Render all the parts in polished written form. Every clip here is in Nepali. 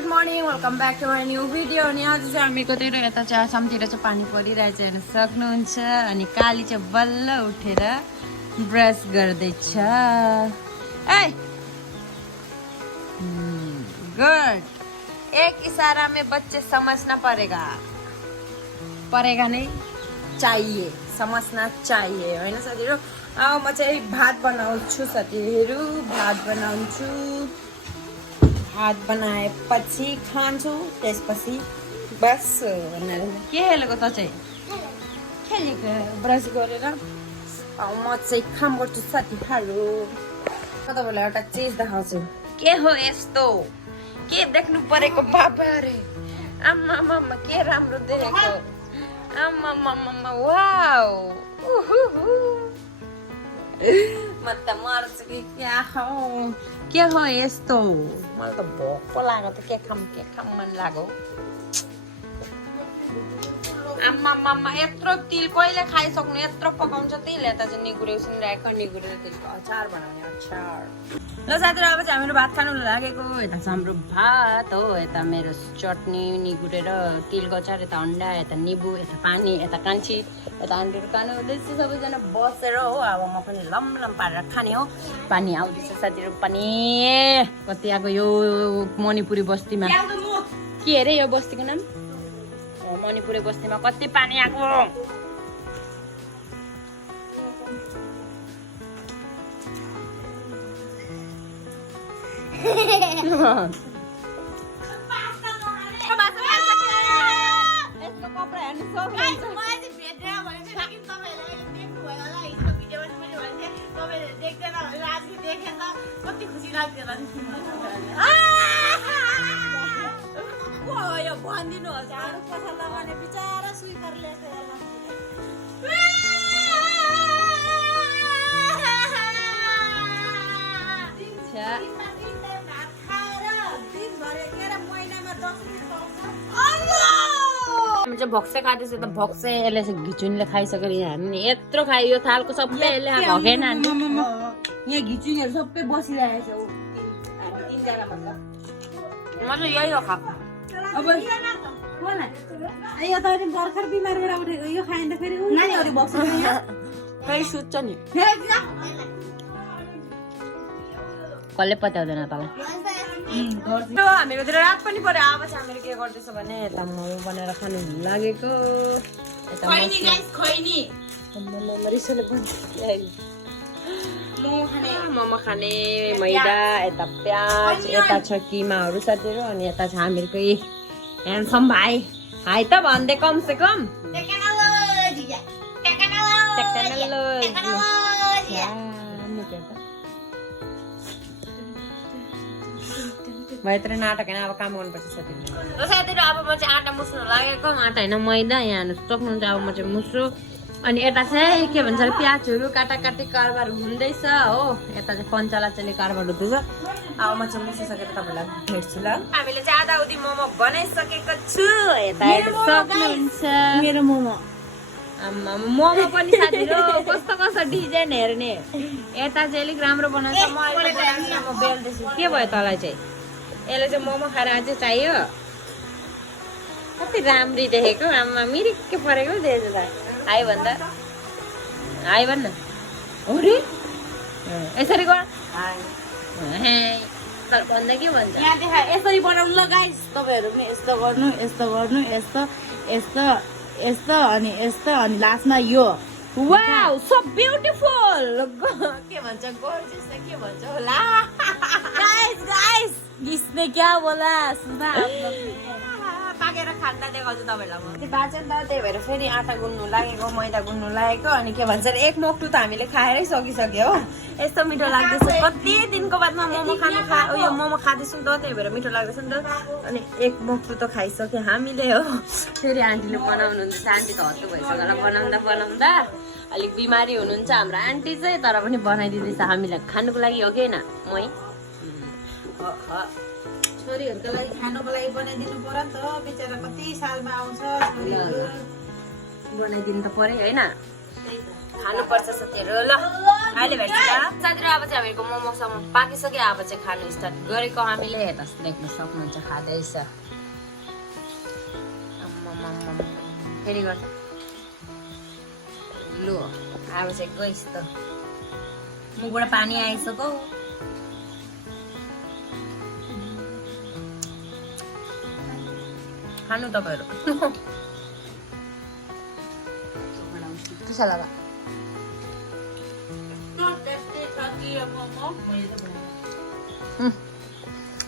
Good morning welcome back to my new video. अनि आज चाहिँ हामी कतैतिर यता चाहिँ आसामतिर चाहिँ पानी परिरहेछ हेर्न सक्नुहुन्छ। अनि काली चाहिँ बल्ल उठेर ब्रस गर्दैछ। ए गुड, एक इशारा में बच्चे समझना पड़ेगा नहीं चाहिए, समझना चाहिए होइन साथीहरू। अब म चाहिँ भात बनाउँछु साथीहरू, भात बनाउँछु। भात बनाएपछि खान्छु, त्यसपछि बस भनेर के हेलेको त चाहिँ खेलेको ब्रस गरेर म चाहिँ काम गर्छु साथीहरू। तपाईँलाई एउटा चिज देखाउँछु। के हो यस्तो, के देख्नु परेको बाबा रे, आम्मा के राम्रो देखेको, आम्मा वाउ म त मर्छु कि क्या हो, के हो यस्तो। मलाई त भोक पो लाग्यो त, के खाम मन लाग्यो। आम्मा यत्रो तिल कहिले खाइसक्नु, यत्रो पकाउँछ तिल। यता चाहिँ निगुरे उसिनरहेको, निगुरेर त्यसको अचार बनाउने अचार। ल साथीहरू, अब चाहिँ हामीहरू भात खानु लागेको। यता चाहिँ हाम्रो भात हो, यता मेरो चटनी निगुरेर तिलको अचार, यता अन्डा, यता निबु, यता पानी, यता कान्छी, यता आन्टीहरू खानु हुँदैछ। सबैजना बसेर हो, अब म पनि लम पारेर खाने हो। पानी आउँदैछ साथीहरू, पानी कति आएको यो मणिपुरी बस्तीमा। के अरे यो बस्तीको नाम? मणिपुरी बस्तीमा कति पानी आएको। भनिदिनु होस्, अरू पसल लगाउने बिचारा स्विकरले भक्से खाँदैछ त, भक्से यसले चाहिँ घिचुनले खाइसकेर यहाँ हामी यत्रो खायो। यो थालको सबै यसले भगेन। यहाँ घिचुनहरू सबै बसिरहेको छ। तिनजना मतलब म चाहिँ यही हो खाएको। अब यो त भर्खर बिमार भएर उठेको, यो खाइन्छ फेरि नानीहरू बस्छ फेरि सुत्छ नि। कसले पत्याउँदैन तँलाई। हामीहरूतिर रात पनि पर्यो। अब चाहिँ हामीहरू के गर्दैछ भने यता मोमो बनाएर खानु लागेको। मोमो खाने मैदा, यता प्याज, यता छ किमाहरू साथीहरू। अनि यता छ हामीहरूकै ह्यान्डसम भाइ। हाई त भन्दै कम से कम भाइतिर नाटक होइन, अब काम गर्नुपर्छ साथीहरू। साथीहरू अब म चाहिँ आँटा मुस्नु लागेको। आँटा होइन मैदा, यहाँ हेर्नु सक्नुहुन्छ। अब म चाहिँ मुस्छु। अनि यता चाहिँ के भन्छ प्याजहरू काटाकाटी कारबार हुँदैछ हो। यता चाहिँ पञ्चालाचाले कारबार हुँदैछ। अब म चाहिँ मुसिसकेर तपाईँलाई भेट्छु ल। हामीले चाहिँ आधा उधी मोमो बनाइसकेको छु। यता सक्नुहुन्छ मेरो मोमो। आम्मा मोमो पनि साथीहरू कस्तो कस्तो डिजाइन हेर्ने। यता चाहिँ अलिक राम्रो बनाउँछ। म अहिले बनाउँछु, म बेल्दैछु। के भयो तँलाई चाहिँ? यसले चाहिँ मोमो खाएर अझै चाहियो। कति राम्री देखेको, आम्मा मिरिक्कै परेको देखेको त। हाई भन्दा हाई भन्न अरे यसरी गर भन्दा के भन्छ यहाँ देखा। यसरी बनाउनु ल गाइस, तपाईँहरू पनि यस्तो गर्नु, यस्तो गर्नु, यस्तो यस्तो यस्तो अनि यस्तो, अनि लास्टमा यो। Wow so beautiful. के भन्छ गोर्जियस के भन्छ होला। गाइस किसने क्या बोला सुना। पाकेर खाँदा देखाउँछु तपाईँलाई म। बाँच्यो नि त, त्यही भएर फेरि आँटा गुन्नु लागेको, मैदा गुन्नु लागेको। अनि के भन्छ एक मोक्टु त हामीले खाएरै सकिसक्यो हो। यस्तो मिठो लाग्दैछ। कति दिनको बादमा मोमो उयो मोमो खाँदैछु नि त, त्यही भएर मिठो लाग्दैछ नि त। अनि एक मोक्टु त खाइसक्यो हामीले हो। फेरि आन्टीले बनाउनु हुन्छ। आन्टी त हत्तु भइसक्यो बनाउँदा अलिक बिमारी हुनुहुन्छ हाम्रो आन्टी चाहिँ, तर पनि बनाइदिँदैछ हामीलाई खानुको लागि हो कि होइन। मै छोरीहरूको लागि खानुको लागि बनाइदिनु पर्यो नि त, बिचरा कति सालमा आउँछ। बनाइदिनु त पर्यो होइन। खानुपर्छ साथीहरू ल अहिले भेट्छ साथीहरू अब चाहिँ हामीहरूको मोमोसम्म पाकिसक्यो अब चाहिँ खानु स्टार्ट गरेको हामीले हेर्दा देख्न सक्नुहुन्छ खाँदैछ फेरि गर्नु लु अब चाहिँ गइस् त मुखबाट पानी आइसक्यो खानु तपाईँहरू सलाह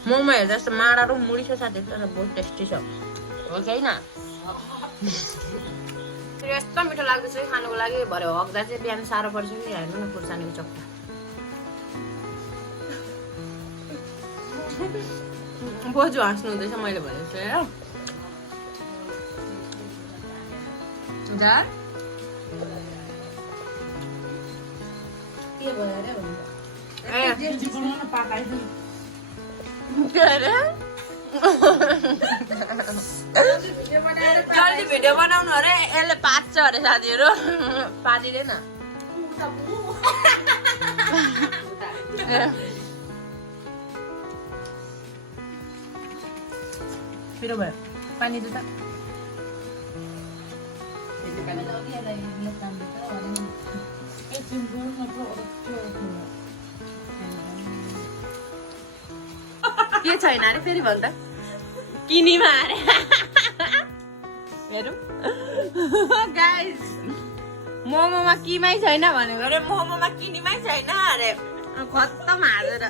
मोमो हेर्दा जस्तो माडा र मुडी छ साथीहरू तर बहुत टेस्टी छ हो कि होइन यस्तो मिठो लाग्दैछ कि खानुको लागि भरे हक्दा चाहिँ बिहान साह्रो पर्छ नि हेर्नु न खुर्सानीको चक्का बोजू हाँस्नु हुँदैछ मैले भनेको छु के भयो अरे जल्दी भिडियो बनाउनु अरे यसले पाच्छ अरे साथीहरू पादिँदैन पिरो भयो पानी दुध के छैन अरे फेरि भन् त किनीमा अरे हेरौँ गाइस मोमोमा किमै छैन भनेको अरे मोमोमा किनीमै छैन अरे खत्तम हालेर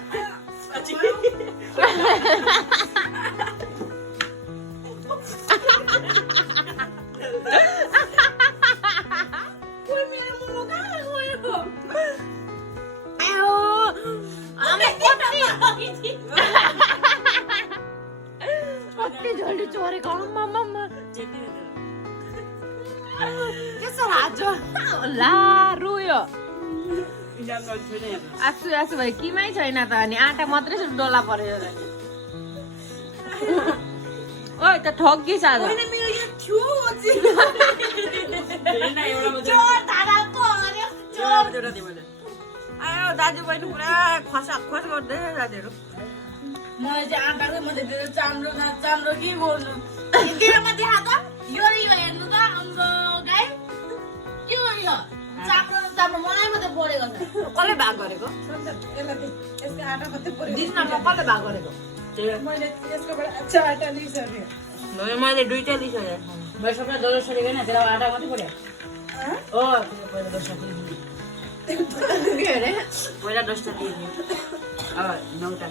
झोल्डी चोरेको ला रुयो आसु आसु भयो किमै छैन त अनि आँटा मात्रै डोला पऱ्यो ओइ त ठग्गी साधो आयो दाजु बहिनी पुरा खस गर्दैछ दाजुहरू मैले चाहिँ आँटाकै मात्रै दिएर चाम्रो के बोल्नु हिन्दीमा देखा त यो हेर्नु त हाम्रो गाई के हो यो चाम्रो मलाई मात्रै परेको छ कसले भाग गरेको यसको आँटा मात्रै परेको दिदी नाममा कसले भाग गरेको मैले यसकोबाट अच्छा आँटा लिइसकेँ मैले दुईटा लिइसकेँ मैले सबैलाई दस सकेको होइन त्यसलाई आँटा मात्रै पऱ्यो ओ पहिला 10 सकेको पहिला 10 टा दिइदियो अब 9 टा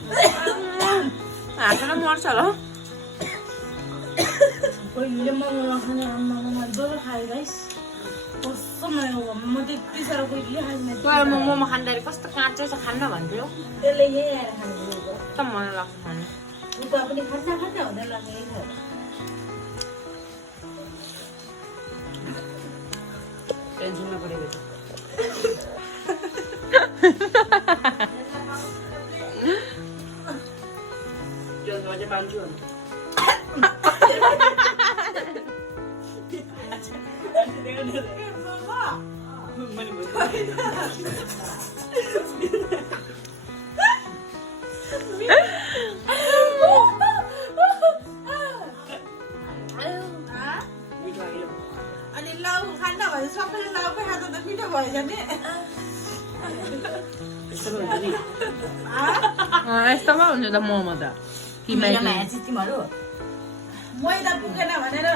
हाँसेर मर्छ होला पहिले मोमो नखाने आम्मामा डोलो खाएँ गाइस कस्तो मलाई म त्यति साह्रो पहिले खाने तर म मोमो खाँदाखेरि कस्तो काँचै छ खान्न भन्थ्यो त्यसले यही आएर खानु कस्तो मन लाग्छ खानु उता पनि खाजा खाजा हुँदै लाग्यो यही खाएर टेन्सनमा परेको छ अझै पान्छु अनि लाउ खान्न भने सबैले लाउकै खाँदा त मिठो भएछ नि यस्तोमा हुन्छ त मोमो त तिमीहरू मैदा पुगेन भनेर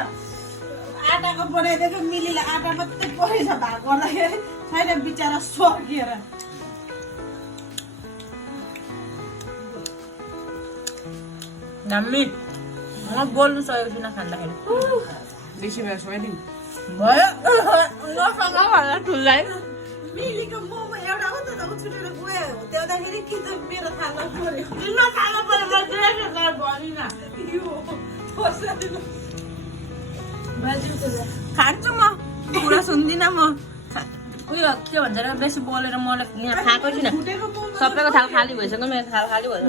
आटाको बनाइदिएको मिलीले आटा मात्रै परेछ भाग गर्दाखेरि छैन बिचरा सर्किएर दामी म बोल्नु सकेको छुइनँ खाँदाखेरि बेसी बेला सोधिदिनु भयो नसँग होला ठुलै मिलीको मोमो एउटा हो त छुटेर गयो त्योदाखेरि कि त मेरो थाला पऱ्यो तिम्रो थाला पऱ्यो भनिन खान्छु म कुरा सुन्दिनँ म उयो के भन्छ र बेसी बोलेर मलाई यहाँ खाएको छुइनँ सबैको थाल खाली भइसक्यो मेरो थाल खाली भयो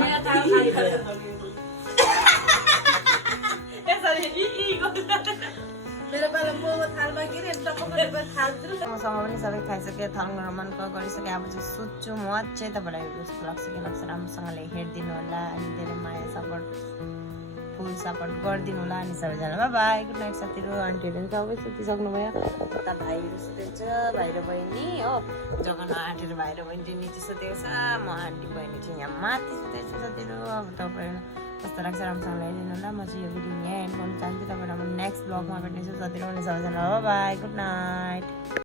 मेरो पाला मोमो थालमा के रे टपक्क मसँग पनि सबै खाइसकेँ थङ्ग रमानको गरिसकेँ अब चाहिँ सुत्छु म चाहिँ तपाईँलाई कस्तो लाग्छ के लाग्छ राम्रोसँगले हेरिदिनु होला अनि धेरै माया सपोर्ट फुल सपोर्ट गरिदिनु होला अनि सबैजना बाई गुड नाइट साथीहरू आन्टीहरू पनि सबै सुतिसक्नु भयो उता भाइहरू सुतेछ भाइ र बहिनी हो जग्गा नआँटेर भाइ र बहिनी चाहिँ निचे सुतेको छ म आन्टी बहिनी चाहिँ यहाँ माथि सुतेछु साथीहरू अब तपाईँहरू कस्तो लाग्छ राम्रोसँग ल्याइदिनु होला म चाहिँ यो भिडियो यहाँ एन्ड गर्नु चाहन्छु तपाईँहरू म नेक्स्ट ब्लगमा भेट्नेछु साथीहरू सबैजना बाई गुड नाइट